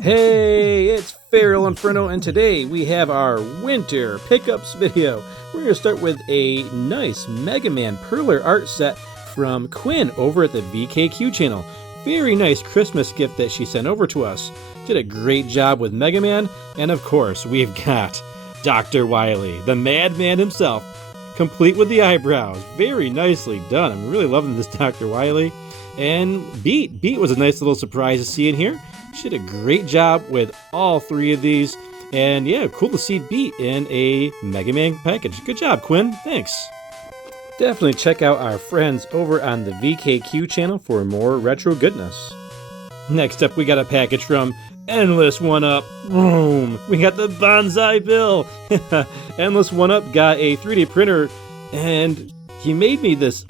Hey, it's FeralInferno, and today we have our winter pickups video. We're going to start with a nice Mega Man Perler art set from Quin over at the VKQ channel. Very nice Christmas gift that she sent over to us. Did a great job with Mega Man, and of course we've got Dr. Wily, the madman himself, complete with the eyebrows. Very nicely done. I'm really loving this Dr. Wily. And Beat was a nice little surprise to see in here. She did a great job with all three of these. And yeah, cool to see Beat in a Mega Man package. Good job, Quin. Thanks. Definitely check out our friends over on the VKQ channel for more retro goodness. Next up, we got a package from Endless One Up. Boom! We got the Bonsai Bill. Endless One Up got a 3D printer, and he made me this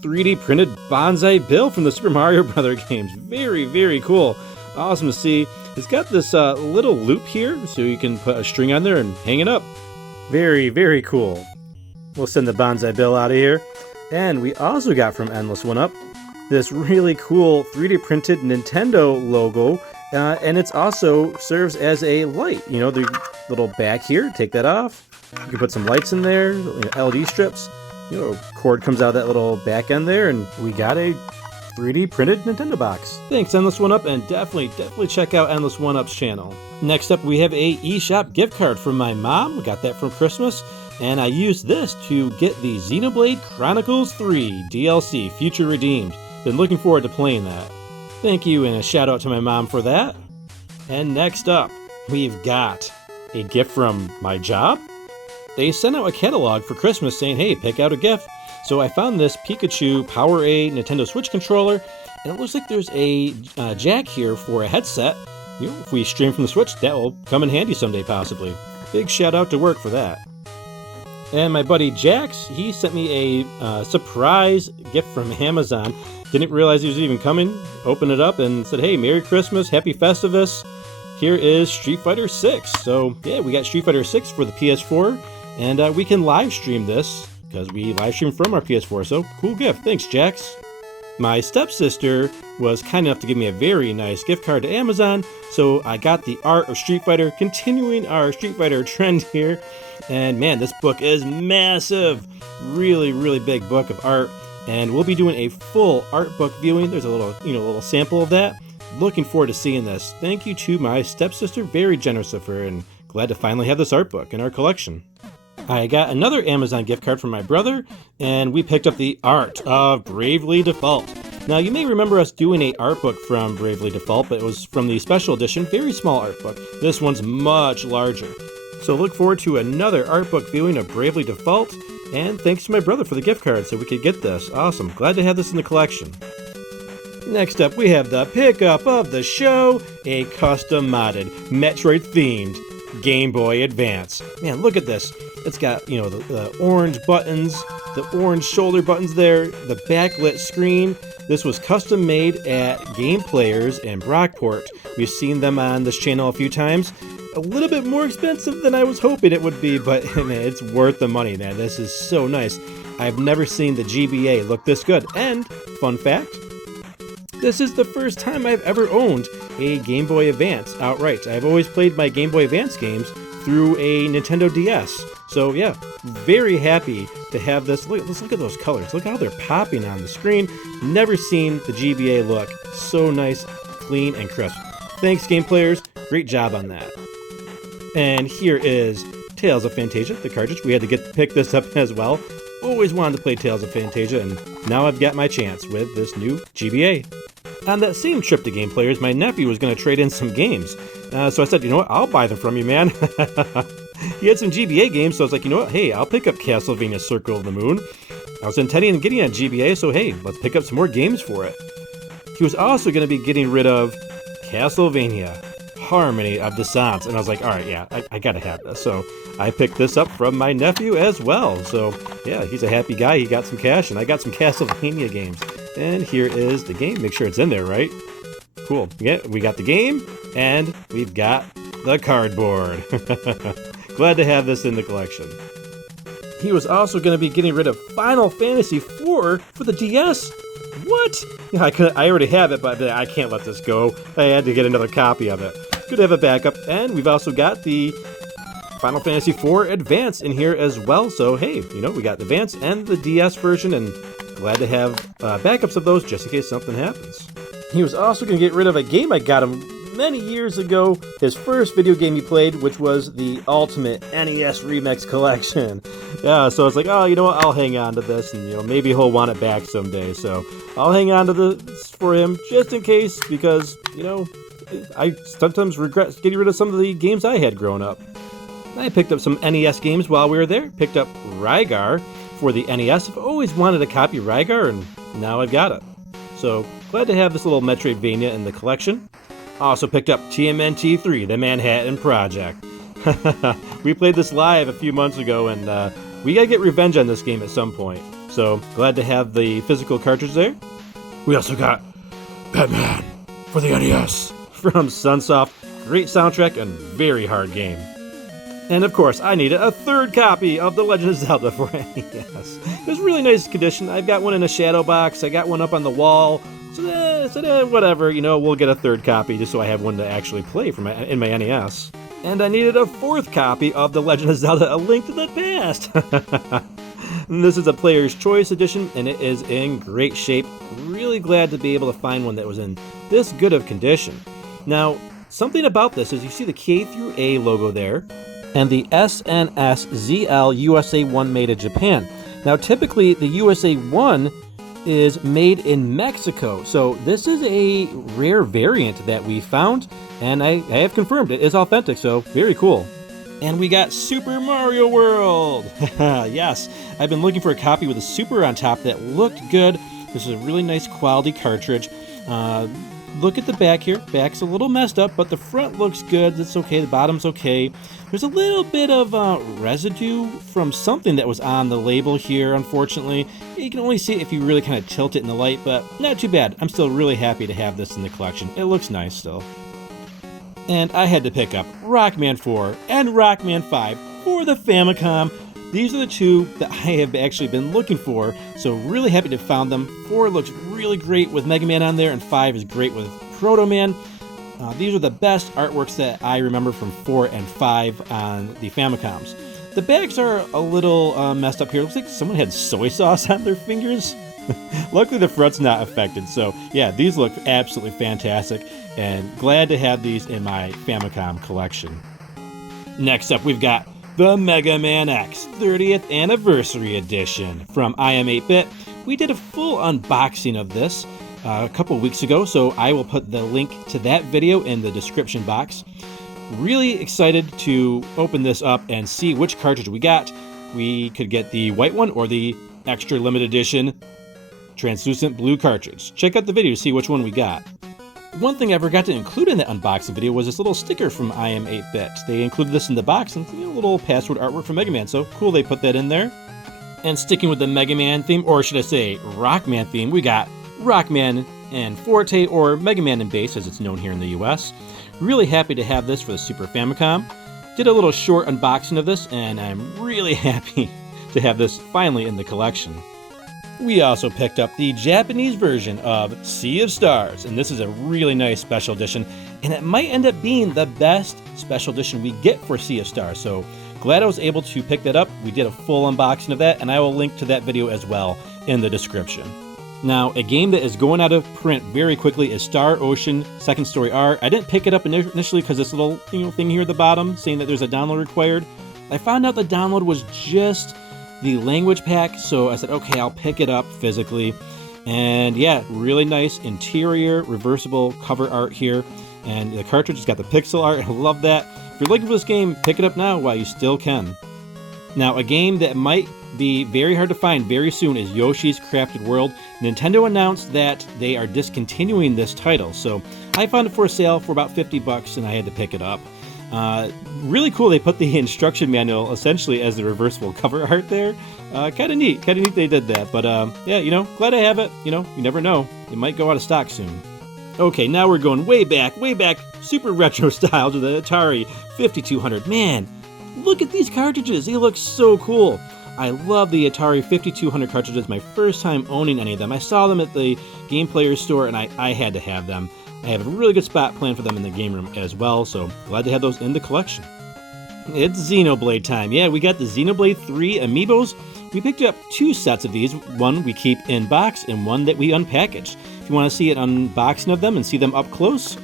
3D printed Bonsai Bill from the Super Mario Bros. Games. Very, very cool. Awesome to see. It's got this little loop here, so you can put a string on there and hang it up. Very, very cool. We'll send the Bonsai Bill out of here. And we also got from Endless One Up this really cool 3D printed Nintendo logo, and it's also serves as a light. You know, the little back here, take that off. You can put some lights in there, LED strips. You know, cord comes out of that little back end there, and we got a 3D printed Nintendo box. Thanks, Endless One Up, and definitely check out Endless One Up's channel. Next up, we have a eShop gift card from my mom. We got that from Christmas, and I used this to get the Xenoblade Chronicles 3 DLC, Future Redeemed. Been looking forward to playing that. Thank you, and a shout out to my mom for that. And next up, we've got a gift from my job. They sent out a catalog for Christmas saying, hey, pick out a gift. So I found this Pikachu PowerA Nintendo Switch controller, and it looks like there's a jack here for a headset. You know, if we stream from the Switch, that will come in handy someday, possibly. Big shout out to work for that. And my buddy Jaxx, he sent me a surprise gift from Amazon. Didn't realize he was even coming. Opened it up and said, hey, Merry Christmas, Happy Festivus. Here is Street Fighter 6. So yeah, we got Street Fighter 6 for the PS4, and we can live stream this because we live stream from our PS4. So cool gift. Thanks, Jaxx. My stepsister was kind enough to give me a very nice gift card to Amazon, so I got the art of Street Fighter, continuing our Street Fighter trend here. And man, this book is massive. Really, really big book of art. And we'll be doing a full art book viewing. There's a little sample of that. Looking forward to seeing this. Thank you to my stepsister, very generous of her, and glad to finally have this art book in our collection. I got another Amazon gift card from my brother, and we picked up the art of Bravely Default. Now, you may remember us doing a art book from Bravely Default, but it was from the special edition, very small art book. This one's much larger. So look forward to another art book viewing of Bravely Default, and thanks to my brother for the gift card so we could get this. Awesome. Glad to have this in the collection. Next up, we have the pickup of the show, a custom modded Metroid themed Game Boy Advance. Man, look at this. It's got, you know, the orange buttons, the orange shoulder buttons there, the backlit screen. This was custom made at Game Players in Brockport. We've seen them on this channel a few times. A little bit more expensive than I was hoping it would be, but man, it's worth the money, man. This is so nice. I've never seen the GBA look this good. And, fun fact, this is the first time I've ever owned a Game Boy Advance outright. I've always played my Game Boy Advance games through a Nintendo DS. So yeah, very happy to have this. Let's look at those colors. Look how they're popping on the screen. Never seen the GBA look so nice, clean, and crisp. Thanks, Game Players. Great job on that. And here is Tales of Fantasia, the cartridge. We had to pick this up as well. Always wanted to play Tales of Fantasia, and now I've got my chance with this new GBA. On that same trip to Game Players, my nephew was going to trade in some games. So I said, you know what, I'll buy them from you, man. He had some GBA games, so I was like, you know what, hey, I'll pick up Castlevania Circle of the Moon. I was intending on getting a GBA, so hey, let's pick up some more games for it. He was also going to be getting rid of Castlevania Harmony of Dissonance, and I was like, all right, yeah, I gotta have this. So I picked this up from my nephew as well. So yeah, he's a happy guy. He got some cash, and I got some Castlevania games. And here is the game. Make sure it's in there, right? Cool. Yeah, we got the game, and we've got the cardboard. Glad to have this in the collection. He was also going to be getting rid of Final Fantasy IV for the DS. what? Yeah, I already have it, but I can't let this go. I had to get another copy of it. Good to have a backup. And we've also got the Final Fantasy IV Advance in here as well. So, hey, we got the Advance and the DS version, and glad to have backups of those just in case something happens. He was also going to get rid of a game I got him many years ago, his first video game he played, which was the Ultimate NES Remix Collection. Yeah, so it's like, oh, you know what, I'll hang on to this, and maybe he'll want it back someday. So I'll hang on to this for him just in case, because, I sometimes regret getting rid of some of the games I had growing up. I picked up some NES games while we were there, picked up Rygar for the NES. I've always wanted a copy of Rygar, and now I've got it. So glad to have this little Metroidvania in the collection. Also picked up TMNT 3, the Manhattan Project. We played this live a few months ago, and we gotta get revenge on this game at some point. So glad to have the physical cartridge there. We also got Batman for the NES from Sunsoft. Great soundtrack and very hard game. And of course, I needed a third copy of The Legend of Zelda for NES. It was really nice condition. I've got one in a shadow box. I got one up on the wall. So whatever, we'll get a third copy just so I have one to actually play in my NES. And I needed a fourth copy of The Legend of Zelda: A Link to the Past. And this is a Player's Choice edition, and it is in great shape. Really glad to be able to find one that was in this good of condition. Now, something about this is you see the K through A logo there, and the SNES USA 1 made in Japan. Now, typically, the USA 1 is made in Mexico, so this is a rare variant that we found, and I have confirmed it is authentic, so very cool. And we got Super Mario World! Yes, I've been looking for a copy with a Super on top that looked good. This is a really nice quality cartridge. Look at the back here. Back's a little messed up, but the front looks good. It's okay. The bottom's okay. There's a little bit of residue from something that was on the label here, unfortunately. You can only see it if you really kind of tilt it in the light, but not too bad. I'm still really happy to have this in the collection. It looks nice still. And I had to pick up Rockman 4 and Rockman 5 for the Famicom. These are the two that I have actually been looking for, so really happy to have found them. 4 looks really great with Mega Man on there, and 5 is great with Proto Man. These are the best artworks that I remember from 4 and 5 on the Famicoms. The bags are a little messed up here. It looks like someone had soy sauce on their fingers. Luckily the front's not affected, so yeah, these look absolutely fantastic, and glad to have these in my Famicom collection. Next up, we've got the Mega Man X 30th Anniversary Edition from iam8bit. We did a full unboxing of this a couple weeks ago, so I will put the link to that video in the description box. Really excited to open this up and see which cartridge we got. We could get the white one or the extra limited edition translucent blue cartridge. Check out the video to see which one we got. One thing I forgot to include in that unboxing video was this little sticker from iam8bit. They included this in the box and a little password artwork for Mega Man, so cool they put that in there. And sticking with the Mega Man theme, or should I say Rockman theme, we got Rockman and Forte, or Mega Man and Bass as it's known here in the US. Really happy to have this for the Super Famicom. Did a little short unboxing of this, and I'm really happy to have this finally in the collection. We also picked up the Japanese version of Sea of Stars, and this is a really nice special edition, and it might end up being the best special edition we get for Sea of Stars, so glad I was able to pick that up. We did a full unboxing of that, and I will link to that video as well in the description. Now, a game that is going out of print very quickly is Star Ocean Second Story R. I didn't pick it up initially because this little thing here at the bottom saying that there's a download required. I found out the download was just the language pack, so I said, okay, I'll pick it up physically. And yeah, really nice interior, reversible cover art here. And the cartridge has got the pixel art. I love that. If you're looking for this game, pick it up now while you still can. Now, a game that might be very hard to find very soon is Yoshi's Crafted World. Nintendo announced that they are discontinuing this title, so I found it for sale for about $50 and I had to pick it up. Really cool, they put the instruction manual essentially as the reversible cover art there. Kind of neat they did that, but yeah, glad I have it. You never know, it might go out of stock soon. Okay, now we're going way back, super retro style to the Atari 5200. Man, look at these cartridges, they look so cool. I love the Atari 5200 cartridges, my first time owning any of them. I saw them at the Game Players store, and I had to have them. I have a really good spot planned for them in the game room as well, so glad to have those in the collection. It's Xenoblade time. Yeah, we got the Xenoblade 3 Amiibos. We picked up 2 sets of these, one we keep in box and one that we unpackaged. If you want to see an unboxing of them and see them up close,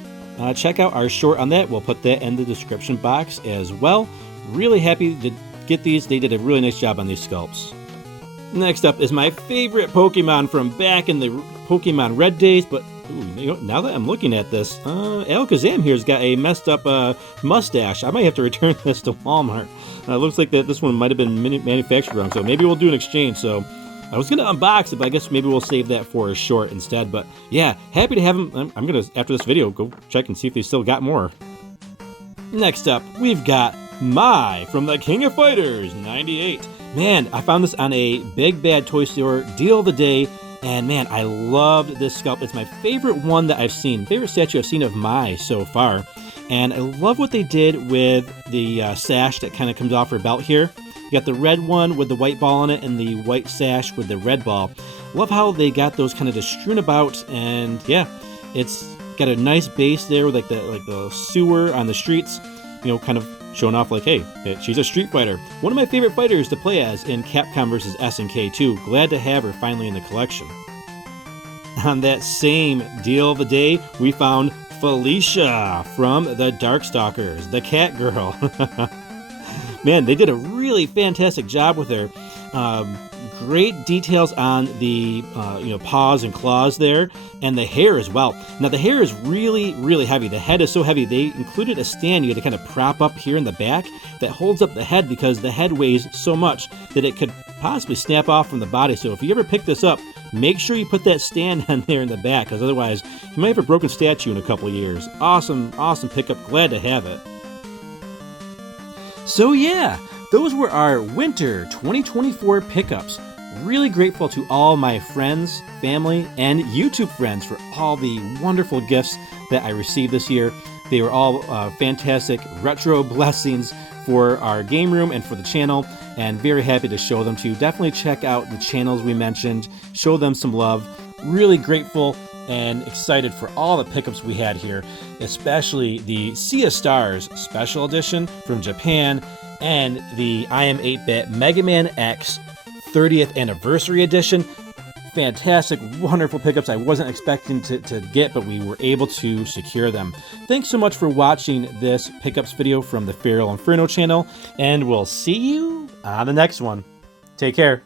check out our short on that. We'll put that in the description box as well. Really happy to get these. They did a really nice job on these sculpts. Next up is my favorite Pokemon from back in the Pokemon Red days, but ooh, now that I'm looking at this, Alakazam here's got a messed up mustache. I might have to return this to Walmart. Looks like that this one might have been manufactured wrong, so maybe we'll do an exchange. So I was going to unbox it, but I guess maybe we'll save that for a short instead. But yeah, happy to have them. I'm going to, after this video, go check and see if they still got more. Next up, we've got Mai from the King of Fighters 98. Man, I found this on a Big Bad Toy Store deal of the day. And man, I loved this sculpt. It's my favorite one that I've seen. Favorite statue I've seen of Mai so far. And I love what they did with the sash that kind of comes off her belt here. You got the red one with the white ball on it and the white sash with the red ball. Love how they got those kind of just strewn about. And yeah, it's got a nice base there with like the sewer on the streets. You know, kind of showing off like, hey, she's a street fighter. One of my favorite fighters to play as in Capcom vs. SNK 2. Glad to have her finally in the collection. On that same deal of the day, we found Felicia from the Darkstalkers, the cat girl. Man, they did a really fantastic job with her. Great details on the paws and claws there, and the hair as well. Now the hair is really, really heavy. The head is so heavy, they included a stand you had to kind of prop up here in the back that holds up the head because the head weighs so much that it could possibly snap off from the body. So if you ever pick this up, make sure you put that stand on there in the back, because otherwise you might have a broken statue in a couple years. Awesome pickup. Glad to have it. So yeah, those were our winter 2024 pickups. Really grateful to all my friends, family, and YouTube friends for all the wonderful gifts that I received this year. They were all fantastic retro blessings for our game room and for the channel, and very happy to show them to you. Definitely check out the channels we mentioned, show them some love. Really grateful and excited for all the pickups we had here, especially the Sea of Stars Special Edition from Japan and the I Am 8-Bit Mega Man X 30th Anniversary Edition. Fantastic, wonderful pickups I wasn't expecting to get, but we were able to secure them. Thanks so much for watching this pickups video from the FeralInferno channel, and we'll see you on the next one. Take care.